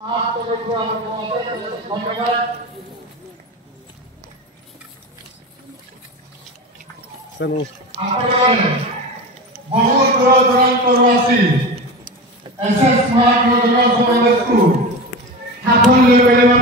बहुत दूर दूरांतरवासी SS smart योजना को ठाकुर लेवल में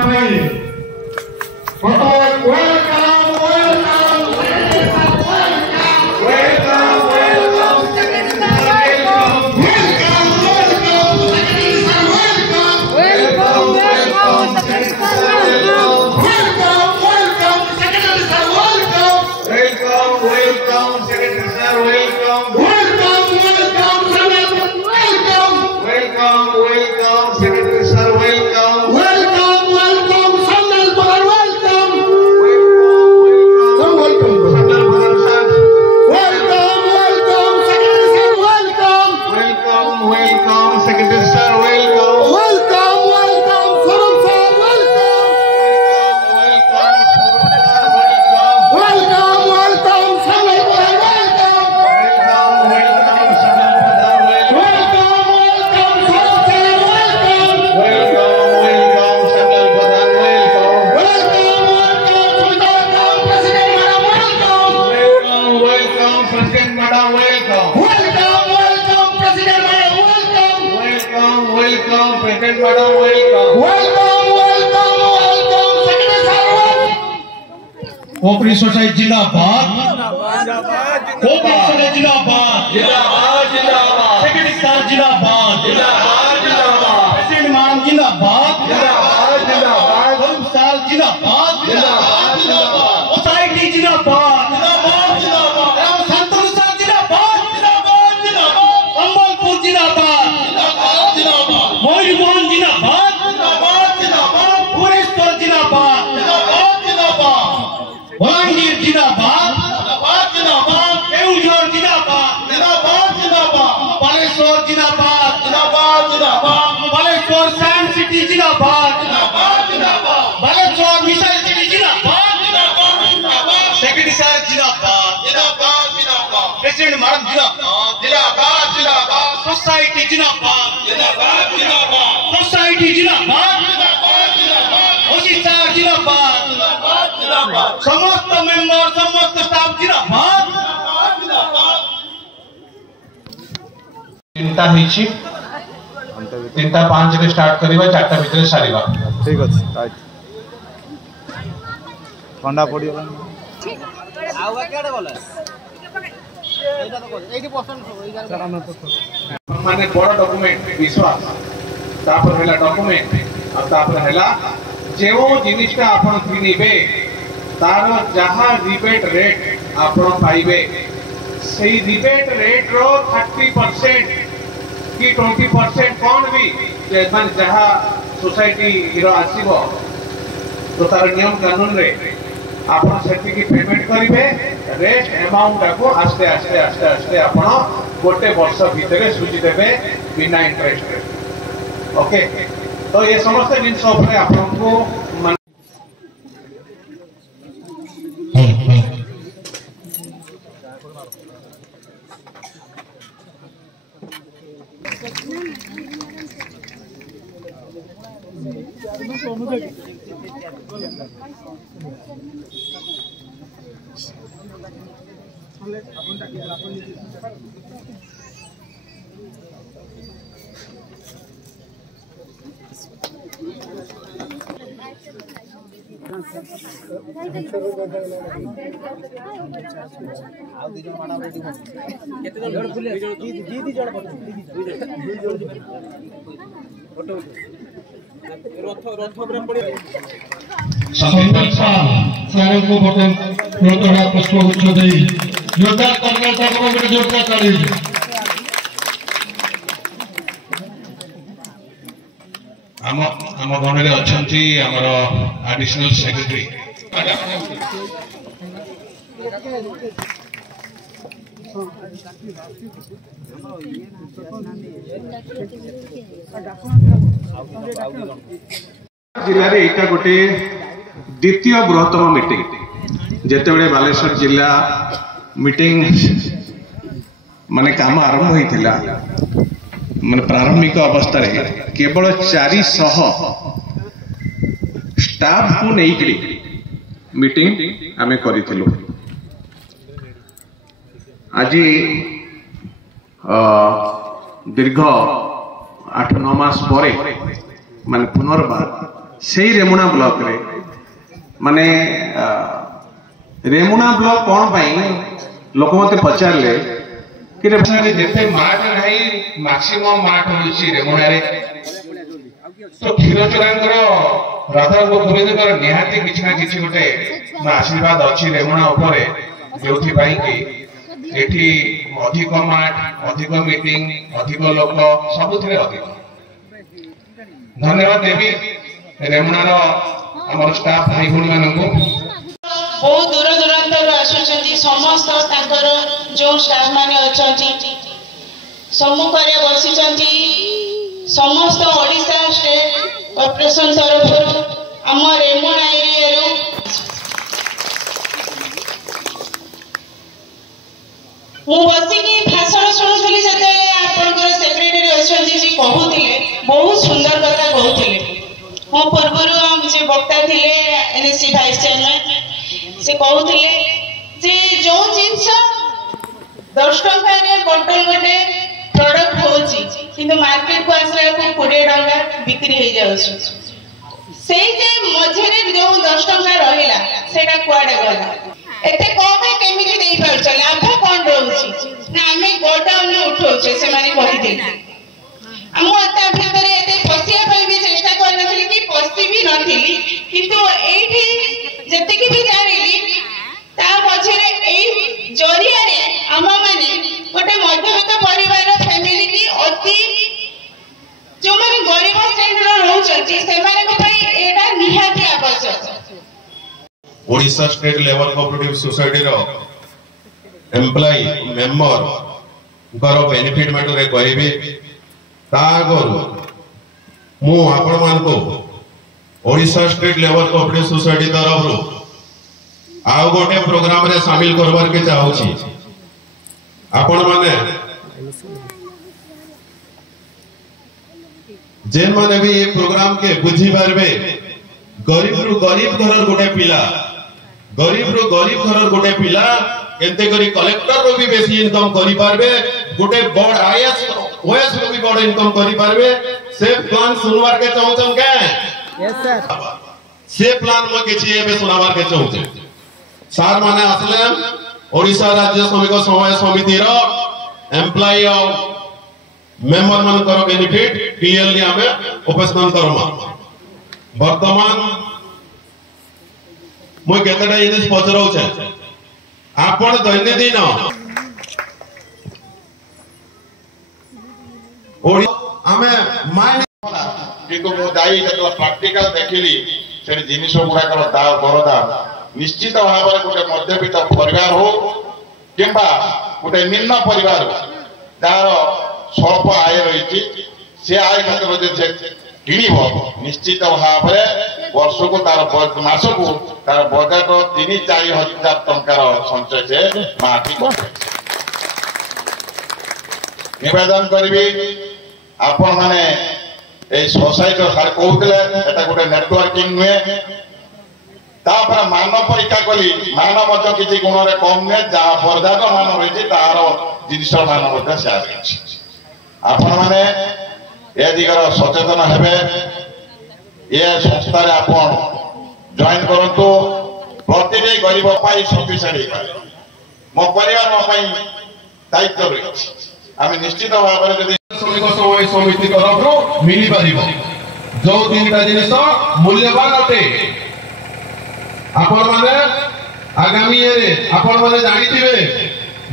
कोपरी सोसाइटी जिंदाबाद, कोपरी सोसाइटी जिंदाबाद, सेक्रेटरी साहब जिंदाबाद, प्रेसिडेंट मैडम जिंदाबाद, साल जिंदाबाद, सोसाइटी जिंदाबाद, संतोष साहब जिंदाबाद, अम्बलपुर जिंदाबाद, मयूरभंज जिंदाबाद, भुवनेश्वर जिंदाबाद, बलांगीर जिंदाबाद, केउझर जिंदाबाद, बालेश्वर जिंदाबाद, बालेश्वर साइंस सिटी जिंदाबाद, बालेश्वर मिसाइल सिटी जिंदाबाद, सेक्रेटरी साहब जिंदाबाद, प्रेसिडेंट मैडम जिंदाबाद, सोसाइटी जिंदाबाद, सोसाइटी जिंदाबाद, ओसी साहब जिंदाबाद, समस्त मेंबर समस्त स्टाफ जिंदाबाद। चिंता हिची 3:05 रे स्टार्ट करिबा 4टा भितर सारिबा। ठीक अछि राइट ठंडा पड़ी गला ठीक आउवा केडे बोले एटा तो कोइ 80% सर हम तो माने बड़ डॉक्यूमेंट विश्वास तापर हैला डॉक्यूमेंट और तापर हैला जेवो जिनिसटा आपण किनिबे तार जहाँ रिबेट रेट आपण पाइबे सेही रिबेट रेट रो 30% कि 20% कौन भी मान जहाँ सोसाइटी हिरो आसीबो तो तार नियम कानून रे आपण सेति की पेमेंट करिवे रेस्ट अमाउंट को आस्ते आस्ते आस्ते आस्ते आपण गोटे वर्ष भीतर सुझी देबे बिना इंटरेस्ट रे। ओके तो ये समस्त जिनस उपरे आपण को आम गण अच्छा एडिशनल सेक्रेटरी जिले में यहाँ गोटे द्वितीय बृहत्तम मीटिंग जिते बालेश्वर जिला मीटिंग माने काम आरंभ होता ମାନେ ପ୍ରାରମ୍ଭିକ ଅବସ୍ଥାରେ କେବଳ 400 ଷ୍ଟାଫକୁ ନେଇକିରି ମିଟିଂ ଆମେ କରିଥିଲୁ। ଆଜି ଦୀର୍ଘ 8-9 ମାସ ପରେ ମାନେ ପୁନର୍ବାର ସେଇ ରେମୁଣା ବ୍ଲକରେ ମାନେ ରେମୁଣା ବ୍ଲକ କଣ ପାଇଁ ଲୋକ ମତେ ପଚାରିଲେ कि जिते मार्ट नहीं मैक्सिमम मार्ट होची रेमुणारे तो क्षीरचोरांकर राधागोविंद गुरुदेवर निहाती किछि ना किछि गोटे आशीर्वाद अछि रेमुणा उपरे जोथि पई कि एठी अधिक मार्ट अधिक मीटिंग अधिक लोक सबुथिरे अधिक धन्यवाद देवी रेमुणार हमर स्टाफ भाई भूणी माननको बहुत दूर दूरांतर आसुचंती समस्त तांकर जो स्टाफ माने अछंती सम्मुखरे बसिचंती समस्त ओडिशा स्टेट कॉर्पोरेशन तरफ आम रेमुणा एरिया मु बसिकी भाषण शुणुली जते आपनकर सेक्रेटरी अछंती जी कहउतिले बहुत सुंदर कथा कहउतिले मो पूर्वरु जे वक्ता थिले एनएससी वाइस चेयरमैन से कहते जे जो जिनस 10 टंका बटल गोटे प्रोडक्ट होची किंतु मार्केट को आसला को 20 टंका बिक्री हो जाउछ से जे मझरे जो 10 टंका रहिला सेटा कुआडे गला एते कमे केमिति देई परछ लाभ कोन रहउची ना हमें गोडाउन में उठौछे से माने कहि दे हम एता भीतर एते फसिया पई भी चेष्टा करनथली कि फसी भी नथिली किंतु एठी जति की भी जानिली ता मझरे एई जरिया रे हम माने गोटे मध्यबित्त परिवार फैमिली की अति जो माने गरीब श्रेणी रो रहउछंती से माने को पई एटा निहाती आवश्यक Odisha state level cooperative society रो एम्प्लॉय मेंबर गरो बेनिफिट मैटर रे कहबे तागोर मु आपण मान को Odisha state level cooperative society तरफ रो आउ गोटे प्रोग्राम रे शामिल करबार के चाहूची आपण माने जेन माने भी ये प्रोग्राम के बुझी पारबे गरीब रु गरीब घरर गोटे पिला गरीब रु गरीब घरर गोटे पिला केनते करी कलेक्टर रो भी बेसी इनकम करी पारबे गोटे बड़ आईएएस ओएस रो भी बड़ इनकम करी पारबे से प्लान सुनवार के चाहूचम के यस सर से प्लान म किछि एबे सुनावार के चाहूचे सार माने असले ओडिशा राज्य श्रमिक समवाय समिति रो एम्प्लॉय मेंबर मन करो बेनिफिट क्लियरली हमें उपस्थान करमा वर्तमान मु केतडा जिनिस पचराउ छे आपण दैनंदिन ओडी हमें माइंड किंतु मु जाई जतला प्रैक्टिकल देखिली से जिनिस गुडा कर दाव बरदा निश्चित भाव में गोटे मध्यबित्त परिवार हो किंबा गोटे निम्न परिवार जार स्वल्प आय रही से आय खातिर किणव निश्चित भाव में वर्ष को तार मास को तार बजट 3-4 हजार टंकार संचय से माफी निवेदन करी आपण माने सोसाइटी सार कहते गोटे नेटवर्किंग नुहे तापर मान परीक्षा कली मान किसी गुण में कम नुहे जहाँ पर्याप्त मान रही तार जिनिस मान आपण मैंने ए दिगर सचेतन हेबे ये संस्था जॉइन करंतु प्रतिटी गरीब शक्तिशाली मो परिवार दायित्व रही आम निश्चित भाव में श्रमिक समवाय समिति तरफ मिली पार जो 3टा जिनिस मूल्यवान अटे आपण माने आगामी आपण माने जानिथिबे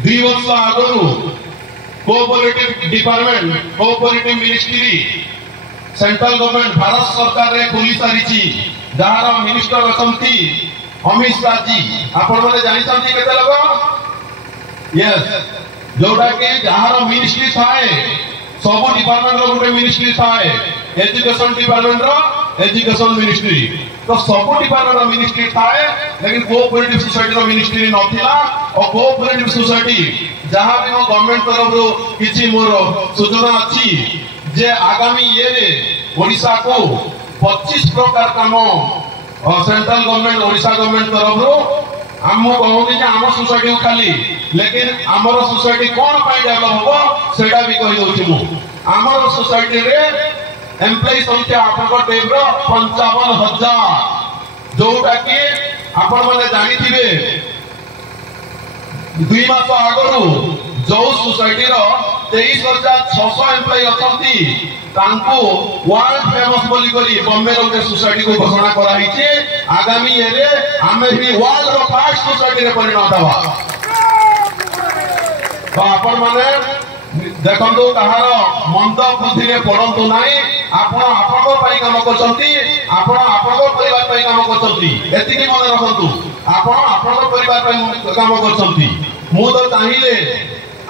2 वर्ष आगरु cooperative department cooperative ministry central government Bharat सरकार रे खुली सारिची जहार मिनिस्टर अछंती अमित शाह जी आपण माने जानिछंती केते लोग यस जोटा के जहार मिनिस्ट्री थाए सब डिपार्टमेंट रो गुटे मिनिस्ट्री थाए एजुकेशन डिपार्टमेंट रो एजुकेशन मिनिस्ट्री तो सब डिपार्टमेंट मिनिस्ट्री थाए लेकिन कोऑपरेटिव सोसाइटी मिनिस्ट्री नथिला और कोऑपरेटिव सोसाइटी जहां भी गवर्नमेंट तरफ किछि मोर सूचना अछि जे आगामी ईयर ओडिशा को 25 प्रकार काम सेंट्रल गवर्नमेंट ओडिशा गवर्नमेंट तरफ आम कहूनी जे आम सोसाइटी खाली लेकिन आमर सोसाइटी कौन डेभलप हम सेटा भी कही दउछि मु आमर सोसाइटी रे एम्प्लॉय संख्या आपन टेब 55,000 जोटा कि आपण माने जानि थिबे 2 मास आगरु जो सोसाइटी रो 23,600 एम्प्लॉय अछंती तांको वर्ल्ड फेमस बोली करी बॉम्बे रो सोसाइटी को घोषणा करा हिचे आगामी ईयर रे आमे भी वर्ल्ड रो फर्स्ट सोसाइटी रे परिणत हवा तो आपण माने देखंतु कहार मंद बुद्धि रे पड़ंतु नाही आपण आपन पई काम करछंती आपण आपन परिवार पई काम करछंती एतिकी मन रखंतु आपण आपन परिवार पई काम करछंती मु तो चाहिले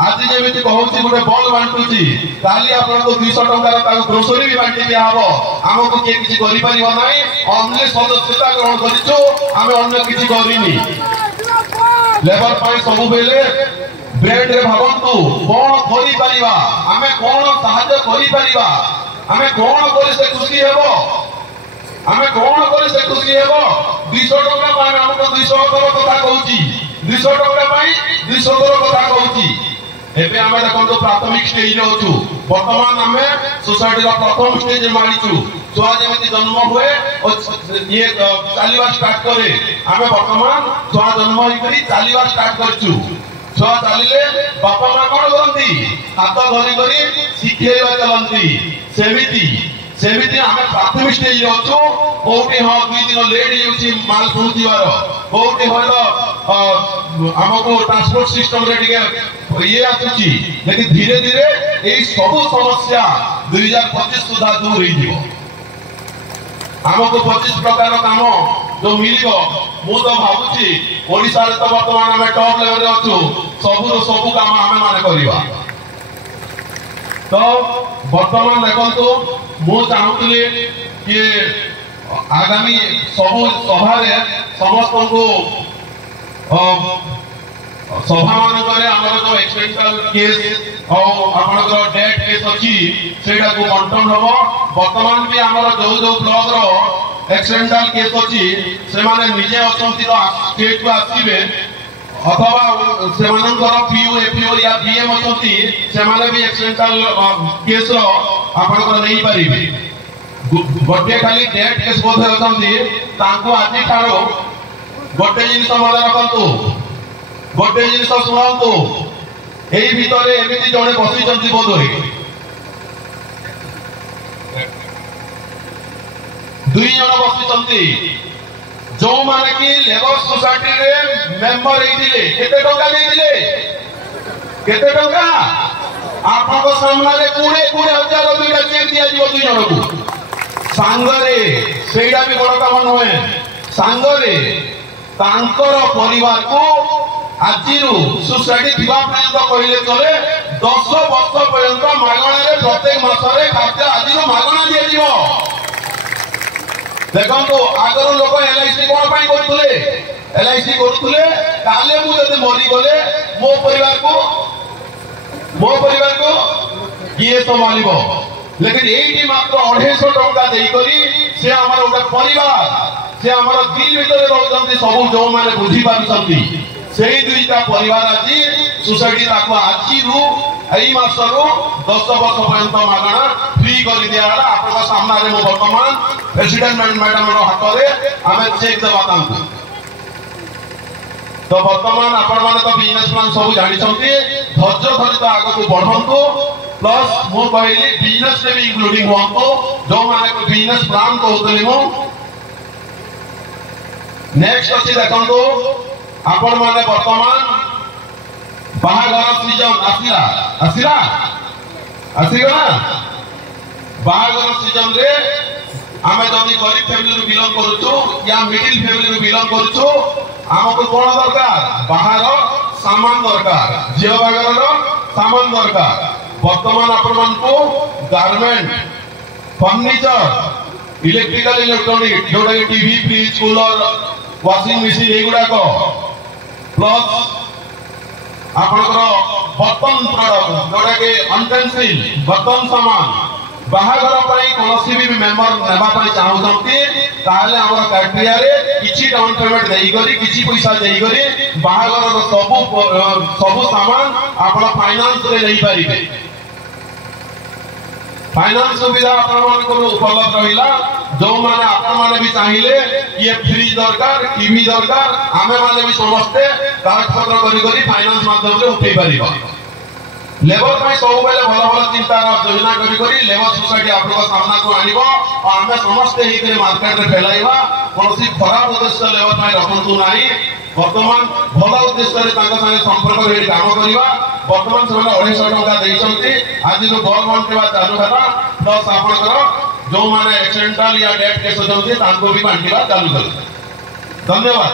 आज जेमिति कहूची गोटे बॉल बांटुची काली आपन को 200 टंका ता ग्रोसरी भी बांटी दिया हबो हमको के किछि करि परिबो नाही अन्य सदस्यता ग्रहण करिछु आमे अन्य किछि करिनी लेबर पाई सब बेले ब्रेड रे भाबंतु कोन करि परिबा आमे कोन सहायता करि परिबा आमे कोन करि से खुशी हेबो आमे कोन करि से खुशी हेबो 200 टंका पाए हमको 200 कथा कहूची 200 टंका पाई 200 कथा कहूची एबे आमे देखंतु प्राथमिक स्टेज रे होछु वर्तमान आमे सोसाइटी रा प्रथम स्टेज मारिछु छुआ जेमिति जन्म हुए और ये चालीवा स्टार्ट करे आमे वर्तमान छुआ जन्म होई करी चालीवा स्टार्ट करछु छुआ चालिले बापा मां कोन करंती हाथ धरि करी शिखेवा चलंती सेमिति आमे प्राथमिक स्टेज रे होछु कोठी ह 2 दिन लेट हेउची माल पहुंचीवार कोठी ह हमको ट्रांसपोर्ट सिस्टम रे टिके ये आसुची लेकिन धीरे धीरे एई सब समस्या 2025 सुधा दूर होई दिबो हमको 25 प्रकार काम जो मिलिबो मु तो भाबुची ओडिसा रे तो वर्तमान हमें टॉप लेवल रे अछु सब काम हमें माने करिवा तो वर्तमान देखंतु मु चाहूतले कि आगामी सब सभा रे समस्त को सभा मान करे हमर जो एक्सटेंशनल केस और आपनकर डेट केस अछि सेटा को बंटन हबो वर्तमान भी हमर जो ब्लॉक रो एक्सटेंशनल केस अछि से माने निजे अछंती तो स्टेट को आसीबे अथवा से मानकर पीयू एपीओ या बीएम अछंती से माने भी एक्सटेंशनल केस रो आपनकर नहीं परिबे गोटे खाली डेट केस बोधे अछंती तांको आजि ठारो गोटे जिनिस मन रखंतु गोटे जिनिस सुनंतु एई भितरे एमिति जणे बसिचंती बोधोई 2 जण बसिचंती जो माने कि लेबर सोसाइटी रे मेंबर हेतिले केते टंका देइले केते टंका आपको सामने रे 20,000 दुईटा चेक दिया जीव 2 जण को सांगरे सेडा भी बड़ काम नहे सांगरे तांकर परिवार को आजिरु सोसाइटी दिवा पर्यंत कहले चले 10 वर्ष पर्यंत मागणा रे प्रत्येक मासरे खाद्य आजिरु मागणा दिया जीव देखंतु आगर लोक एलआईसी कोन पाई करथुले एलआईसी करथुले काले मु जते मरी गले मो परिवार को किए संभालिबो लेकिन एठी मात्र 250 टंका देई करी से हमर ओटा परिवार से हमर दिल भीतर रहउछंती सब जो माने बुझी पारुछंती सेही दुईटा परिवार आज सोसाइटी ताको आजिरु एई मासरो 10 वर्ष पर्यंत मागणा फ्री कर दिया हला आपन सामने रे मो वर्तमान प्रेसिडेंट मैडम रो हाथ रे आमे चेक देबा तांको तो वर्तमान आपण माने तो बिजनेस प्लान सब जानि छंती धैर्य धरि तो आगो को बढ़ंतु प्लस मो कहली बिजनेस रे भी इंक्लूडिंग होंतो जो माने को बिजनेस प्लान को होतली मो नेक्स्ट अछि देखंतु आपण माने वर्तमान बाहाघर सीजन आसीला बाहाघर सीजन रे आमे जदी गरीब फैमिली रु बिलोंग करूछु या मिडिल फैमिली रु बिलोंग करूछु हमको कोन दरकार बाहर सामान दरकार जियो बागर रो सामान दरकार वर्तमान आपण मान को गारमेंट फर्नीचर इलेक्ट्रिकल इलेक्ट्रोनिक जोटा कि TV fridge cooler washing machine एगुड़ा प्लस आपनकर बर्तन प्रोडक्ट जोटा कि अनटेंसिल बर्तन सामान बाहागर पई कोनोसी भी मेंबर नेबा पई चाहउछंती ताले हमर कैटेरिया रे किछि डाउन पेमेंट देई करी किछि पैसा देई करी बाहागर सब सामान आपण फाइनेंस रे लेई परिबे फाइनेंस सुविधा आपण मान को उपलब्ध रहिला जो माने आपण माने भी चाहिए ये फ्रिज दरकार टीवी दरकार आमे माने भी समस्ते कागज पत्र करी फाइनेंस माध्यम रे उठेई परिबा लेबर में सब बेले भल भल चिंता योजना करी लेबर सोसाइटी आपको सामना को आनिबो और आमे समस्ते ही के मार्केट रे फैलाइबा कोनोसी खराब उद्देश्य लेबर में रखंतु नाही वर्तमान भल उद्देश्य रे तांका संगे संपर्क रे काम करिबा वर्तमान से 250 टका दैछंती आज जो बल बंटेबा चालू हला प्लस आपनकर जो माने एक्सीडेंटल या डेथ केस होजंती तांको भी बांटिबा चालू कर धन्यवाद।